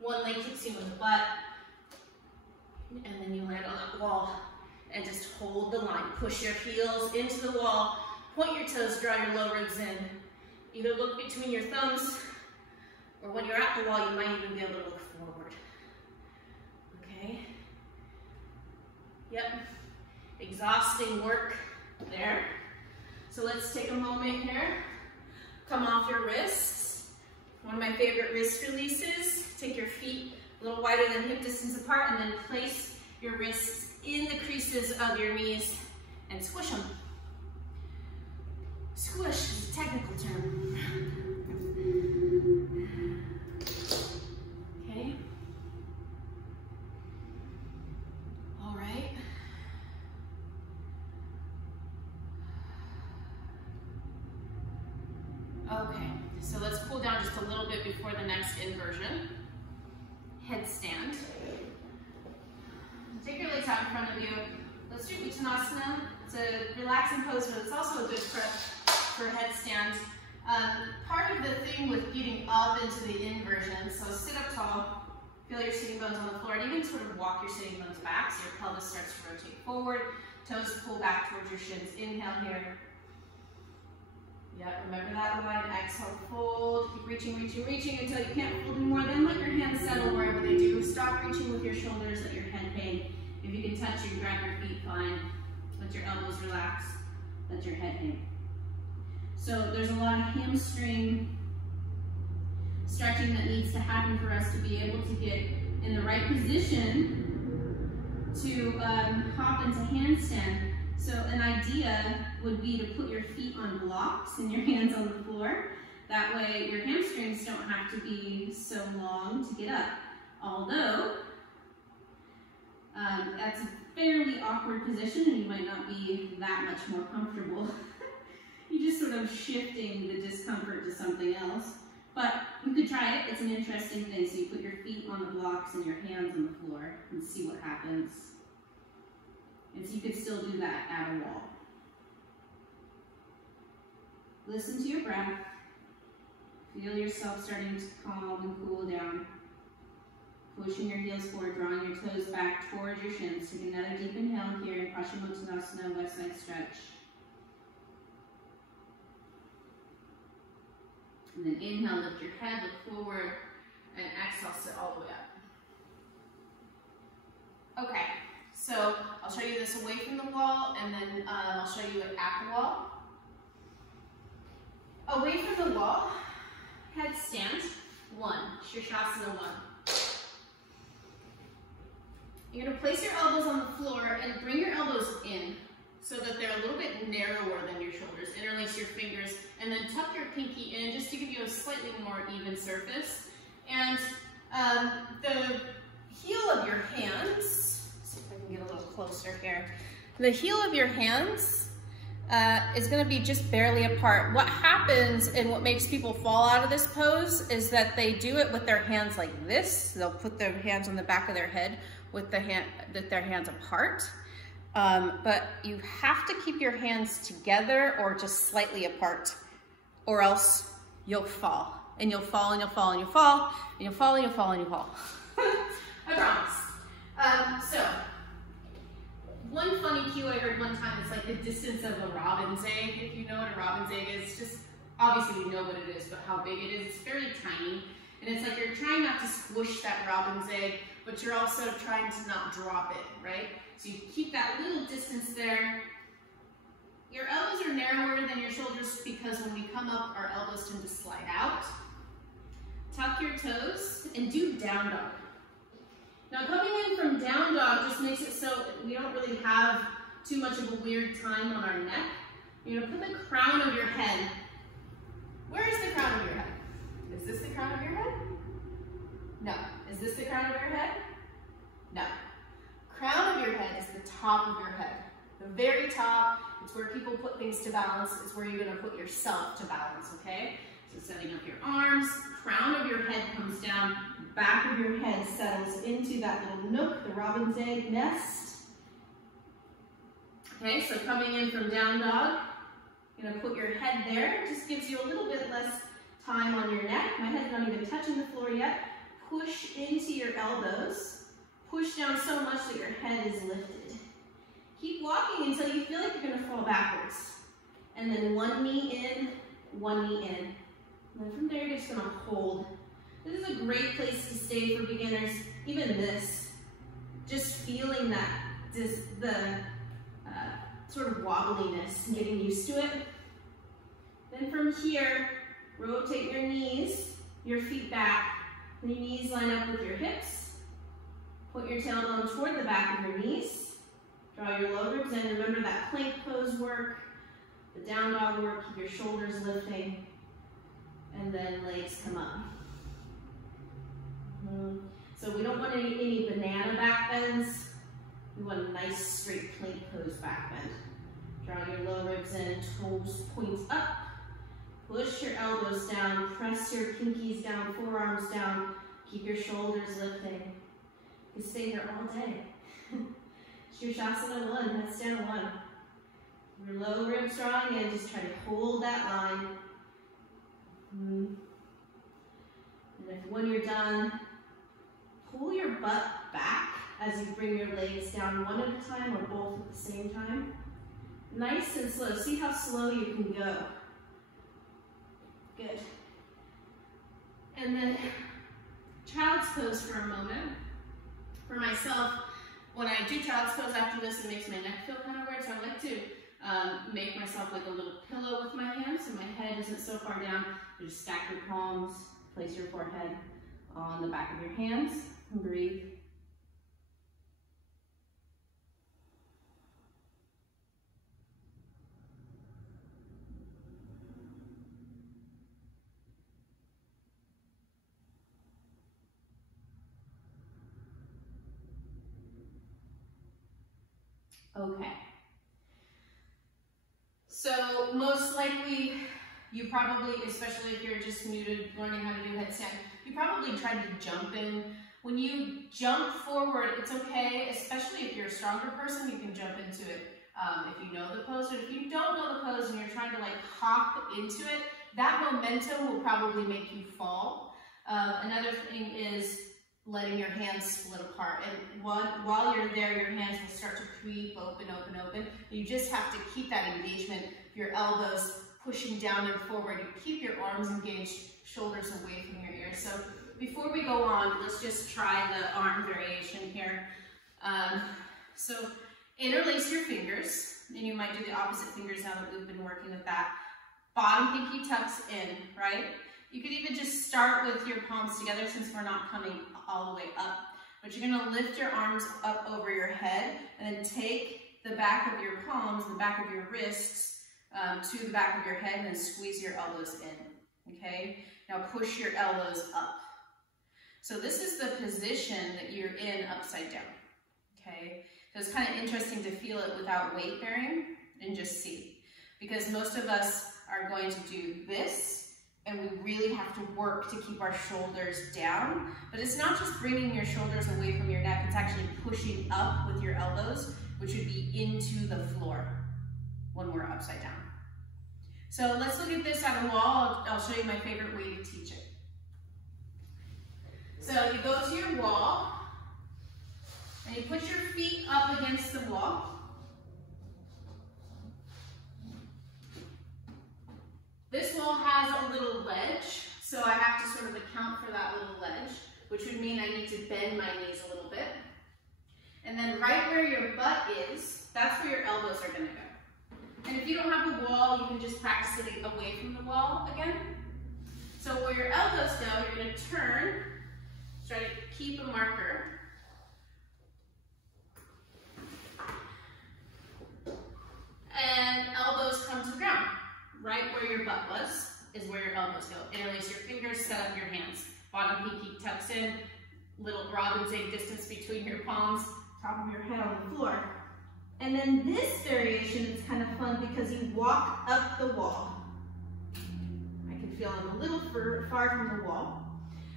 one leg kicks you in the butt, and then you land on that wall and just hold the line. Push your heels into the wall, point your toes, draw your low ribs in. Either look between your thumbs, or when you're at the wall, you might even be able to look forward. Okay? Yep. Exhausting work there. So let's take a moment here. Come off your wrists. One of my favorite wrist releases. Take your feet a little wider than hip distance apart, and then place your wrists in the creases of your knees and squish them. Squish is a technical term. Okay. All right. Okay, so let's cool down just a little bit before the next inversion. Headstand. Take your legs out in front of you. Let's do Uttanasana. It's a relaxing pose, but it's also a good prep for headstand. Part of the thing with getting up into the inversion, so sit up tall, Feel your sitting bones on the floor, and even sort of walk your sitting bones back so your pelvis starts to rotate forward. Toes pull back towards your shins. Inhale here. Yeah, remember that line. Exhale, fold. Keep reaching, reaching, reaching until you can't fold anymore. Then let your hands settle wherever they do. Stop reaching with your shoulders, let your head hang. If you can touch or grab your feet, fine. Let your elbows relax. Let your head hang. So there's a lot of hamstring stretching that needs to happen for us to be able to get in the right position to hop into handstand. So an idea would be to put your feet on blocks and your hands on the floor. That way your hamstrings don't have to be so long to get up. Although, that's a fairly awkward position and you might not be that much more comfortable. You're just sort of shifting the discomfort to something else. But you could try it, it's an interesting thing. So you put your feet on the blocks and your hands on the floor and see what happens. And so you could still do that at a wall. Listen to your breath. Feel yourself starting to calm and cool down. Pushing your heels forward, drawing your toes back towards your shins. Take another deep inhale here in Paschimottanasana, west side stretch. And then inhale, lift your head, look forward, and exhale, sit all the way up. Okay, so I'll show you this away from the wall, and then I'll show you it at the wall. Away from the wall, headstand, 1, Sirsasana 1. You're gonna place your elbows on the floor and bring your elbows in so that they're a little bit narrower than your shoulders. Interlace your fingers and then tuck your pinky in just to give you a slightly more even surface. And the heel of your hands, see if I can get a little closer here. The heel of your hands is gonna be just barely apart. What happens and what makes people fall out of this pose is that they do it with their hands like this. They'll put their hands on the back of their head with their hands apart. But you have to keep your hands together or just slightly apart, or else you'll fall. And you'll fall and you'll fall and you'll fall and you'll fall and you'll fall and you'll fall. I promise. So, one funny cue I heard one time is like the distance of a robin's egg. If you know what a robin's egg is, just obviously we know what it is, but how big it is, it's very tiny. And it's like you're trying not to squish that robin's egg, but you're also trying to not drop it, right? So you keep that little distance there. Your elbows are narrower than your shoulders because when we come up, our elbows tend to slide out. Tuck your toes and do down dog. Now coming in from down dog just makes it so we don't really have too much of a weird time on our neck. You're gonna put the crown of your head. Where is the crown of your head? Is this the crown of your head? No. Is this the crown of your head? No. Crown of your head is the top of your head. The very top, it's where people put things to balance. It's where you're gonna put yourself to balance, okay? So setting up your arms, crown of your head comes down, back of your head settles into that little nook, the robin's egg nest. Okay, so coming in from down dog, you're gonna put your head there. It just gives you a little bit less time on your neck. My head's not even touching the floor yet. Push into your elbows. Push down so much that your head is lifted. Keep walking until you feel like you're gonna fall backwards. And then one knee in, one knee in. And then from there, you're just gonna hold. This is a great place to stay for beginners. Even this, just feeling that, the sort of wobbliness, and getting used to it. Then from here, rotate your knees, your feet back, and your knees line up with your hips. Put your tailbone toward the back of your knees. Draw your low ribs in. Remember that plank pose work, the down dog work, keep your shoulders lifting, and then legs come up. So we don't want any banana back bends. We want a nice straight plank pose back bend. Draw your low ribs in, toes point up. Push your elbows down, press your pinkies down, forearms down. Keep your shoulders lifting. You can stay here all day. Sirsasana 1, Headstand 1. Your low ribs drawing in, just try to hold that line. And if when you're done, pull your butt back as you bring your legs down one at a time or both at the same time. Nice and slow. See how slow you can go. Good. And then child's pose for a moment. For myself, when I do child's pose after this, it makes my neck feel kind of weird, so I like to make myself like a little pillow with my hands so my head isn't so far down. You just stack your palms, place your forehead on the back of your hands, and breathe. Okay. So most likely, you probably, especially if you're just new to learning how to do headstand, you probably tried to jump in. When you jump forward, it's okay, especially if you're a stronger person, you can jump into it if you know the pose. But if you don't know the pose and you're trying to like hop into it, that momentum will probably make you fall. Another thing is letting your hands split apart. And while you're there, your hands will start to creep open, open, open. You just have to keep that engagement, your elbows pushing down and forward. You keep your arms engaged, shoulders away from your ears. So before we go on, let's just try the arm variation here. So interlace your fingers, and you might do the opposite fingers now that we've been working with that. Bottom pinky tucks in, right? You could even just start with your palms together since we're not coming all the way up. But you're gonna lift your arms up over your head and then take the back of your palms, the back of your wrists to the back of your head and then squeeze your elbows in, okay? Now push your elbows up. So this is the position that you're in upside down, okay? So it's kind of interesting to feel it without weight bearing and just see. Because most of us are going to do this, and we really have to work to keep our shoulders down. But it's not just bringing your shoulders away from your neck, it's actually pushing up with your elbows, which would be into the floor when we're upside down. So let's look at this on a wall. I'll show you my favorite way to teach it. So you go to your wall, and you put your feet up against the wall. This wall has a little ledge, so I have to sort of account for that little ledge, which would mean I need to bend my knees a little bit. And then right where your butt is, that's where your elbows are going to go. And if you don't have a wall, you can just practice sitting away from the wall again. So where your elbows go, you're going to turn, try to keep a marker. And elbows come to the ground. Right where your butt was is where your elbows go. Interlace your fingers, set up your hands. Bottom pinky tucks in, little Robin's egg distance between your palms, top of your head on the floor. And then this variation is kind of fun because you walk up the wall. I can feel I'm a little far from the wall.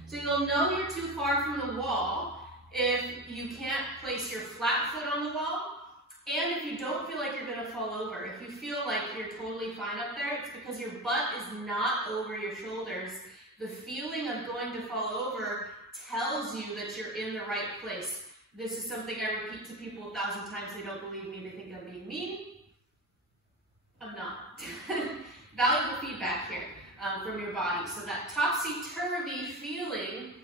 So you'll know you're too far from the wall if you can't place your flat foot on the wall. And if you don't feel like you're going to fall over, if you feel like you're totally fine up there, it's because your butt is not over your shoulders. The feeling of going to fall over tells you that you're in the right place. This is something I repeat to people 1,000 times. They don't believe me. They think I'm being mean. I'm not. Valuable feedback here from your body. So that topsy-turvy feeling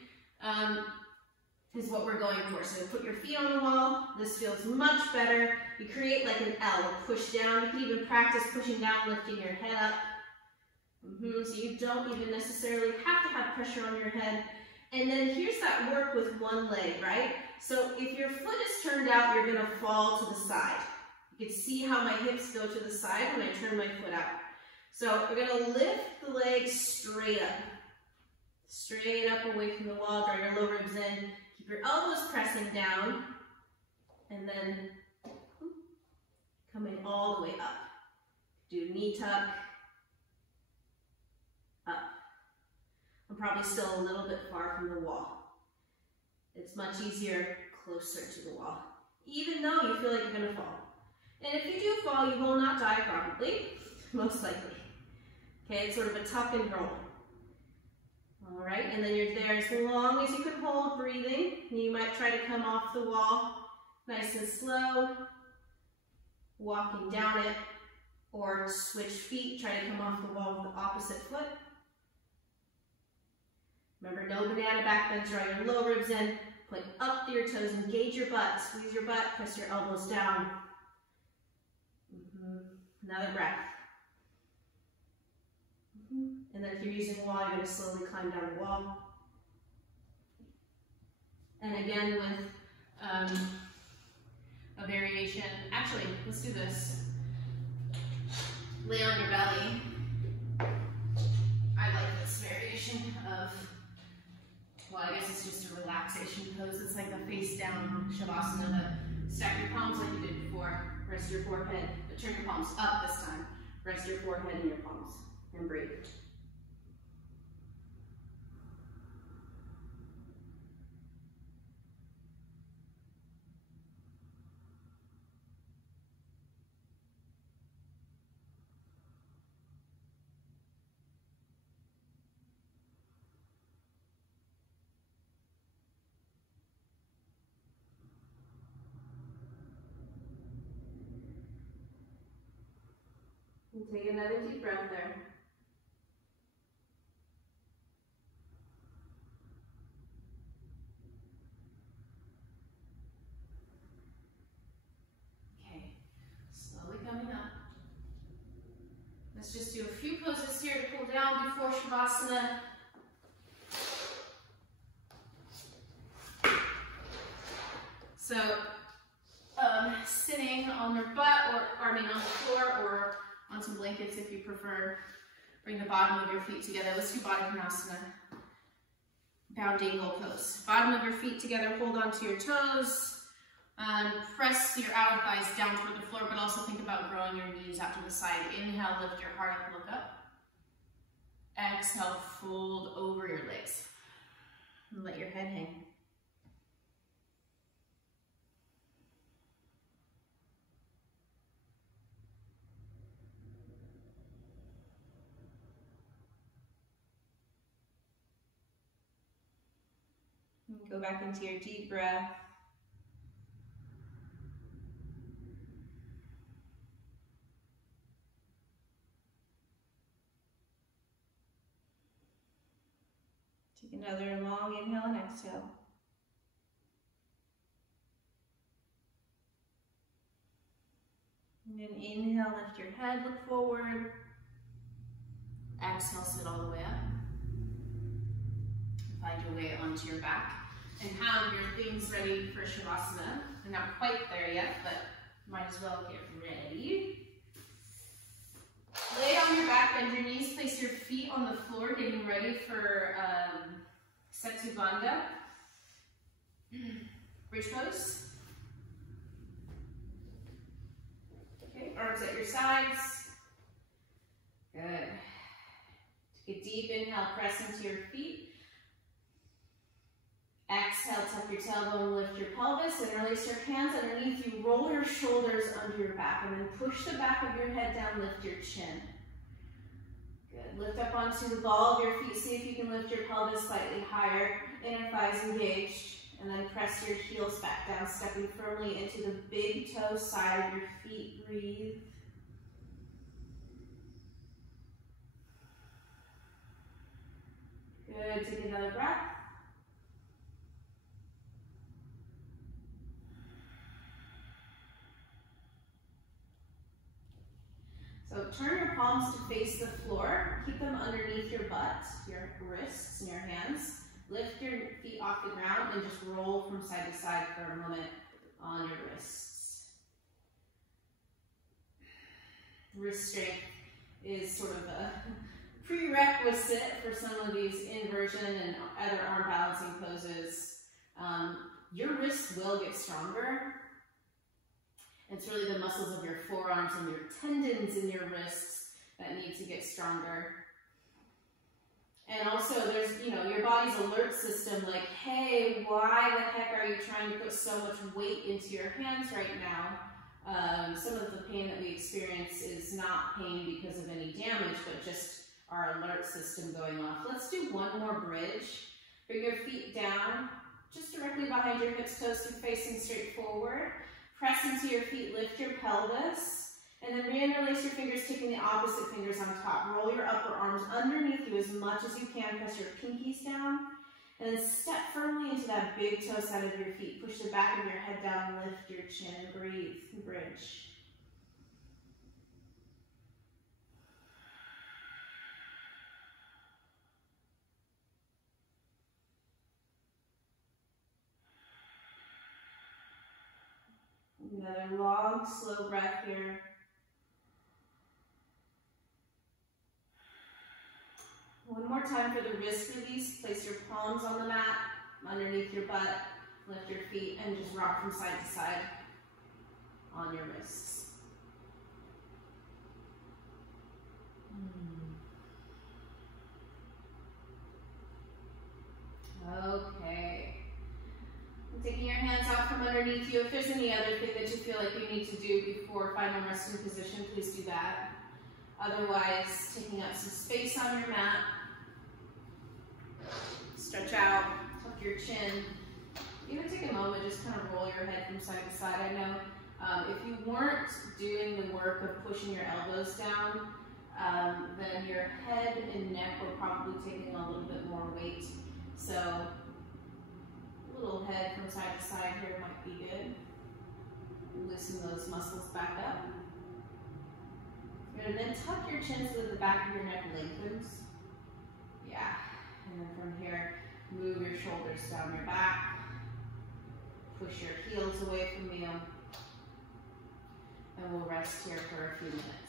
is what we're going for. So put your feet on the wall. This feels much better. You create like an L, push down. You can even practice pushing down, lifting your head up. So you don't even necessarily have to have pressure on your head. And then here's that work with one leg, right? So if your foot is turned out, you're going to fall to the side. You can see how my hips go to the side when I turn my foot out. So we're going to lift the legs straight up. Straight up away from the wall, draw your low ribs in. Keep your elbows pressing down, and then coming all the way up. Do knee tuck, up. I'm probably still a little bit far from the wall. It's much easier closer to the wall, even though you feel like you're going to fall. And if you do fall, you will not die probably, most likely. Okay, it's sort of a tuck and roll. All right, and then you're there as long as you can hold breathing. You might try to come off the wall nice and slow, walking down it, or switch feet, try to come off the wall with the opposite foot. Remember, no banana back bend, draw your low ribs in, point up to your toes, engage your butt, squeeze your butt, press your elbows down. Another breath. And then if you're using a wall, you're going to slowly climb down the wall. And again with a variation. Actually, let's do this. Lay on your belly. I like this variation of, well, I guess it's just a relaxation pose. It's like a face down Shavasana, but stack your palms like you did before. Rest your forehead, but turn your palms up this time. Rest your forehead in your palms and breathe. And take another deep breath there. Okay, slowly coming up. Let's just do a few poses here to cool down before Shavasana. So, sitting on their butt, or on the floor, or on some blankets if you prefer. Bring the bottom of your feet together. Let's do Vrksasana. Bound angle pose. Bottom of your feet together, hold onto your toes. Press your outer thighs down toward the floor, but also think about growing your knees out to the side. Inhale, lift your heart up, look up. Exhale, fold over your legs. And let your head hang. Go back into your deep breath. Take another long inhale and exhale. And then inhale, lift your head, look forward. Exhale, sit all the way up. Find your way onto your back. And have your things ready for Shavasana. They're not quite there yet, but might as well get ready. Lay on your back, bend your knees, place your feet on the floor, getting ready for Setu Bandha. Bridge pose. Okay, arms at your sides. Good. Take a deep inhale, press into your feet. Exhale, tuck your tailbone, lift your pelvis, and release your hands underneath you. Roll your shoulders under your back, and then push the back of your head down, lift your chin. Good. Lift up onto the ball of your feet. See if you can lift your pelvis slightly higher. Inner thighs engaged, and then press your heels back down, stepping firmly into the big toe side of your feet. Breathe. Good. Take another breath. So turn your palms to face the floor. Keep them underneath your butt, your wrists, and your hands. Lift your feet off the ground and just roll from side to side for a moment on your wrists. Wrist strength is sort of a prerequisite for some of these inversion and other arm balancing poses. Your wrists will get stronger. It's really the muscles of your forearms and your tendons in your wrists that need to get stronger. And also there's, your body's alert system like, hey, why the heck are you trying to put so much weight into your hands right now? Some of the pain that we experience is not pain because of any damage, but just our alert system going off. Let's do one more bridge. Bring your feet down, just directly behind your hips, toes keep facing straight forward. Press into your feet, lift your pelvis, and then reinterlace your fingers, taking the opposite fingers on top. Roll your upper arms underneath you as much as you can. Press your pinkies down, and then step firmly into that big toe side of your feet. Push the back of your head down, lift your chin, breathe, bridge. Another long, slow breath here. One more time for the wrist release. Place your palms on the mat, underneath your butt. Lift your feet and just rock from side to side on your wrists. Okay. Taking your hands out from underneath you. If there's any other thing that you feel like you need to do before final resting position, please do that. Otherwise, taking up some space on your mat. Stretch out, tuck your chin. Even take a moment, just kind of roll your head from side to side. I know if you weren't doing the work of pushing your elbows down, then your head and neck were probably taking a little bit more weight. So a little head from side to side here might be good. Loosen those muscles back up. And then tuck your chin so that the back of your neck lengthens. Yeah. And then from here, move your shoulders down your back. Push your heels away from you. And we'll rest here for a few minutes.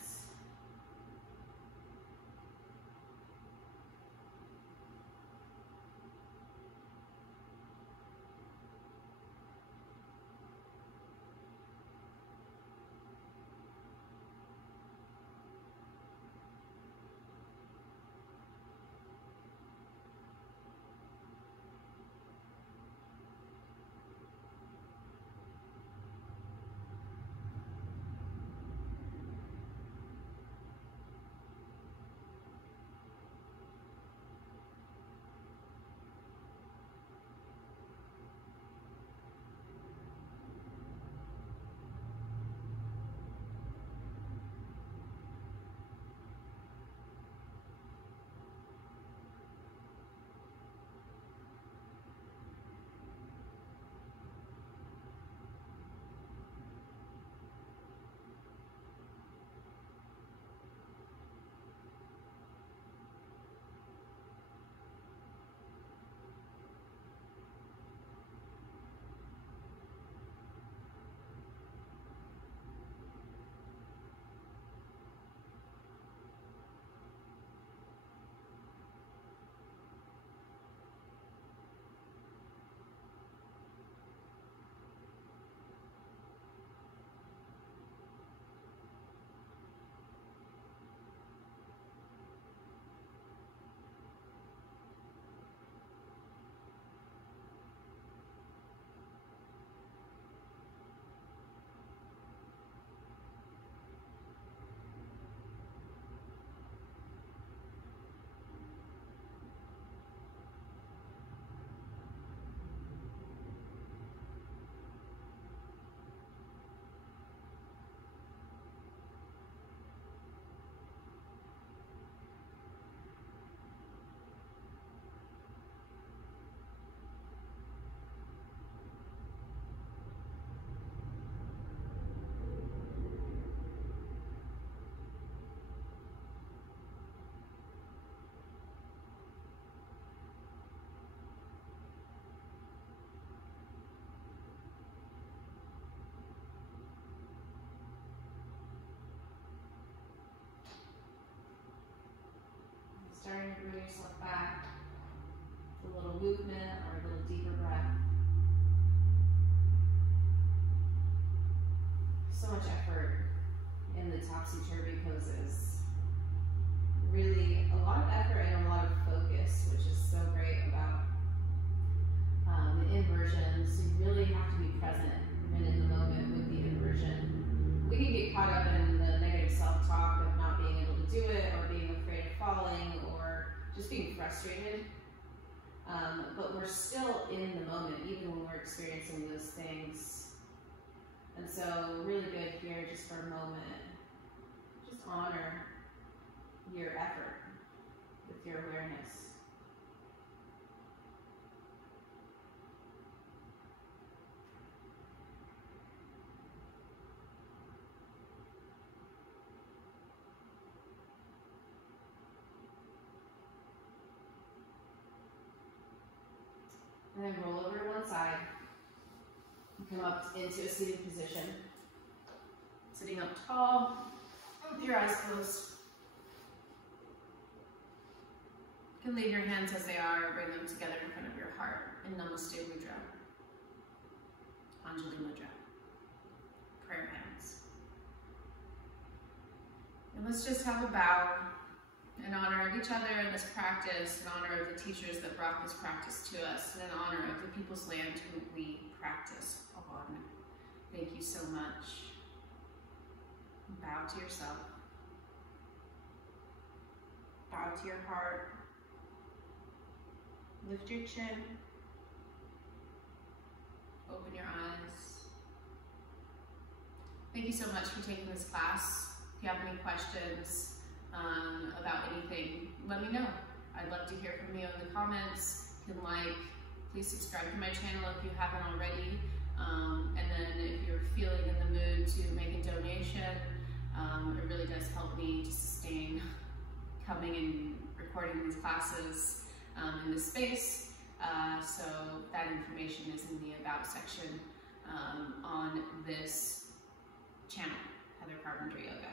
Starting to bring yourself back to a little movement or a little deeper breath. So much effort in the Topsy Turvy poses. Really a lot of effort and a lot of focus, which is so great about the inversions. You really have to be present and in the moment with the inversion. We can get caught up in the negative self-talk of not being able to do it or being afraid of falling just being frustrated. But we're still in the moment, even when we're experiencing those things. And so really good here, just for a moment, just honor your effort with your awareness. And then roll over to one side. Come up into a seated position. Sitting up tall with your eyes closed. You can leave your hands as they are, bring them together in front of your heart in Namaste Mudra. Anjali Mudra. Prayer hands. And let's just have a bow in honor of each other in this practice, in honor of the teachers that brought this practice to us, and in honor of the people's land who we practice on. Thank you so much. Bow to yourself. Bow to your heart. Lift your chin. Open your eyes. Thank you so much for taking this class. If you have any questions about anything, let me know. I'd love to hear from you in the comments. You can please subscribe to my channel if you haven't already. And then if you're feeling in the mood to make a donation, it really does help me to sustain coming and recording these classes in this space. So that information is in the About section on this channel, Heather Carpenter Yoga.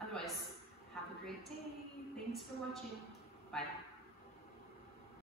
Otherwise, have a great day. Thanks for watching. Bye.